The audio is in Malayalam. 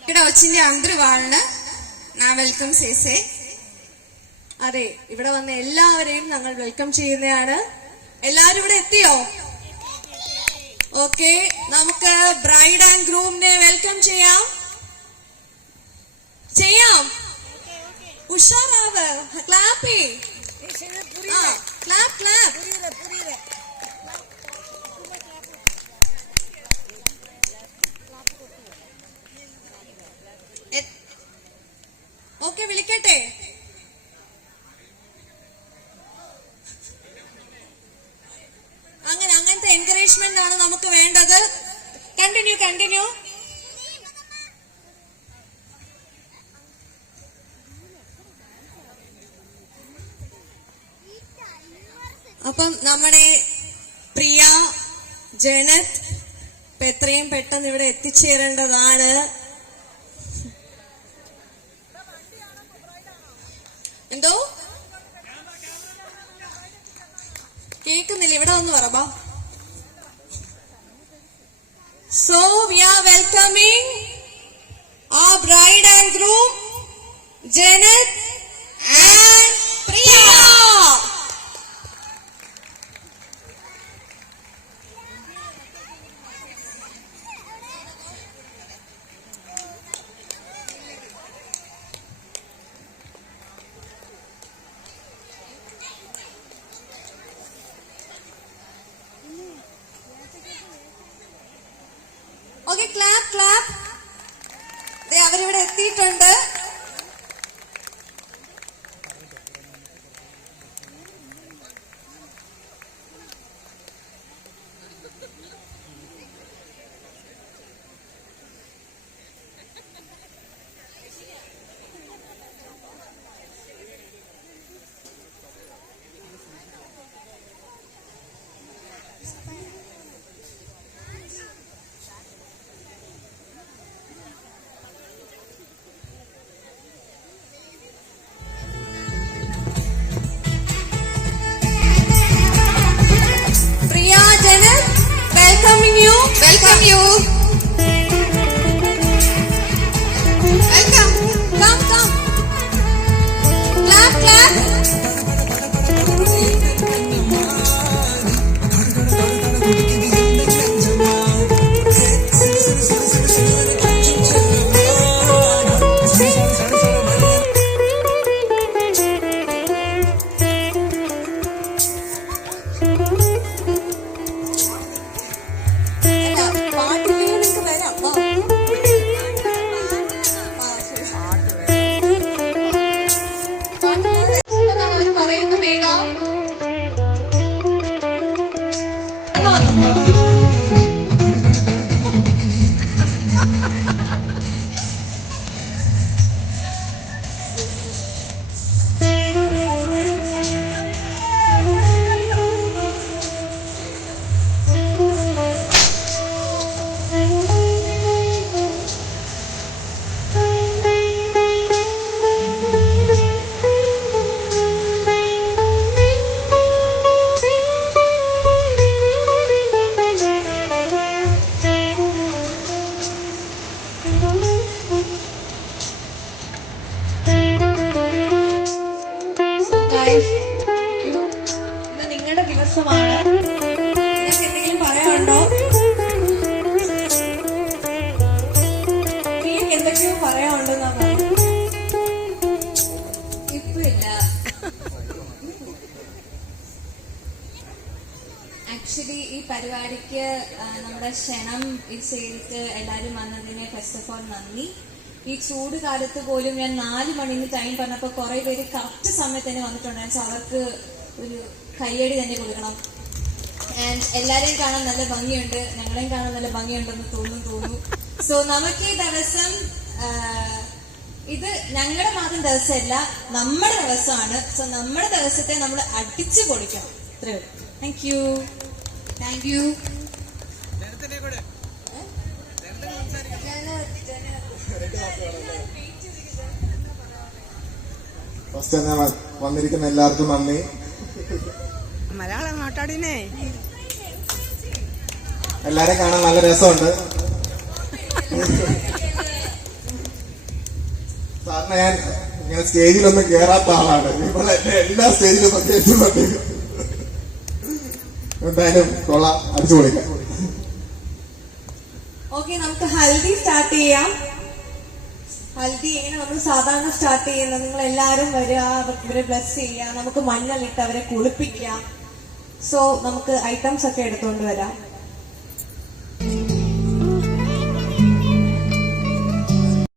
ఇక్కడ వచ్చింది అందరూ వాళ్ళ് ഞാൻ വെൽക്കം ചെയ്സേ. അതെ, ഇവിടെ വന്ന എല്ലാവരെയും ഞങ്ങൾ വെൽക്കം ചെയ്യുന്നതാണ്. എല്ലാരും ഇവിടെ എത്തിയോ? ഓക്കെ, നമുക്ക് ബ്രൈഡ് ആൻഡ് ഗ്രൂമിനെ വെൽക്കം ചെയ്യാം. ഉഷാറാവ്, ക്ലാപ്പ് ക്ലാപ്പ് ക്ലാപ്പ്. ഓക്കെ, വിളിക്കട്ടെ? അങ്ങനത്തെ എൻകറേജ്മെന്റ് ആണ് നമുക്ക് വേണ്ടത്. കണ്ടിന്യൂ. അപ്പം നമ്മുടെ പ്രിയ ജനത് എത്രയും പെട്ടെന്ന് ഇവിടെ എത്തിച്ചേരേണ്ടതാണ്. എന്തോ കേൾക്കുന്നില്ല, ഇവിടെ ഒന്ന് പറ. So we are welcoming our bride and groom, Janet and Priya. Okay, clap. അവരിവിടെ എത്തിയിട്ടുണ്ട്. Welcome you. Welcome. Come. Clap. ഇത് നിങ്ങളുടെ ദിവസമാണ്. നിങ്ങൾക്ക് എന്തെങ്കിലും പറയാനുണ്ടോ? പ്രിയക്ക് എന്തൊക്കെയോ പറയാനുണ്ടെന്നാ പറഞ്ഞു. ഇപ്പൊ ഇല്ല. ആക്ച്വലി ഈ പരിപാടിക്ക് നമ്മുടെ ക്ഷണം ചെയ്തിട്ട് എല്ലാരും വന്നതിന് ഫസ്റ്റ് ഓഫ് ഓൾ നന്ദി. ഈ ചൂട് കാലത്ത് പോലും ഞാൻ 4 മണിന്ന് ടൈം പറഞ്ഞപ്പോ കുറെ പേര് കറക്റ്റ് സമയത്ത് തന്നെ വന്നിട്ടുണ്ടായിരുന്നു. അവർക്ക് ഒരു കയ്യടി തന്നെ കൊടുക്കണം. ആൻഡ് എല്ലാരെയും കാണാൻ നല്ല ഭംഗിയുണ്ട്, ഞങ്ങളെയും കാണാൻ നല്ല ഭംഗിയുണ്ടെന്ന് തോന്നുന്നു. സോ നമുക്ക് ഈ ദിവസം ഇത് ഞങ്ങളുടെ മാത്രം ദിവസമല്ല, നമ്മുടെ ദിവസമാണ്. സോ നമ്മുടെ ദിവസത്തെ നമ്മൾ അടിച്ചു പൊളിക്കണം. ഇത്രയേ ഉള്ളൂ. Thank you. ഫസ്റ്റ് തന്നെ വന്നിരിക്കുന്ന എല്ലാവർക്കും നന്ദി. മലയാളം മാട്ടാടിനെ എല്ലാരും കാണാൻ നല്ല രസമുണ്ട്. സാറിന് ഞാൻ ഇങ്ങനെ സ്റ്റേജിലൊന്നും കേറാത്ത ആളാണ്. ഇപ്പോൾ എന്നെ എല്ലാ സ്റ്റേജിലും കയറ്റുന്നുണ്ട്. എന്തായാലും കൊള്ളാം, അടിച്ചു പൊളിക്കാം. ഓക്കെ, നമുക്ക് ഹൽദി സ്റ്റാർട്ട് ചെയ്യാം. ഹൽദി എങ്ങനെ നമ്മൾ സാധാരണ സ്റ്റാർട്ട് ചെയ്യുന്നത്, നിങ്ങൾ എല്ലാവരും വരിക, ഇവരെ ബ്ലസ് ചെയ്യുക, നമുക്ക് മഞ്ഞളിട്ട് അവരെ കുളിപ്പിക്കാം. സോ നമുക്ക് ഐറ്റംസ് ഒക്കെ എടുത്തുകൊണ്ട് വരാം.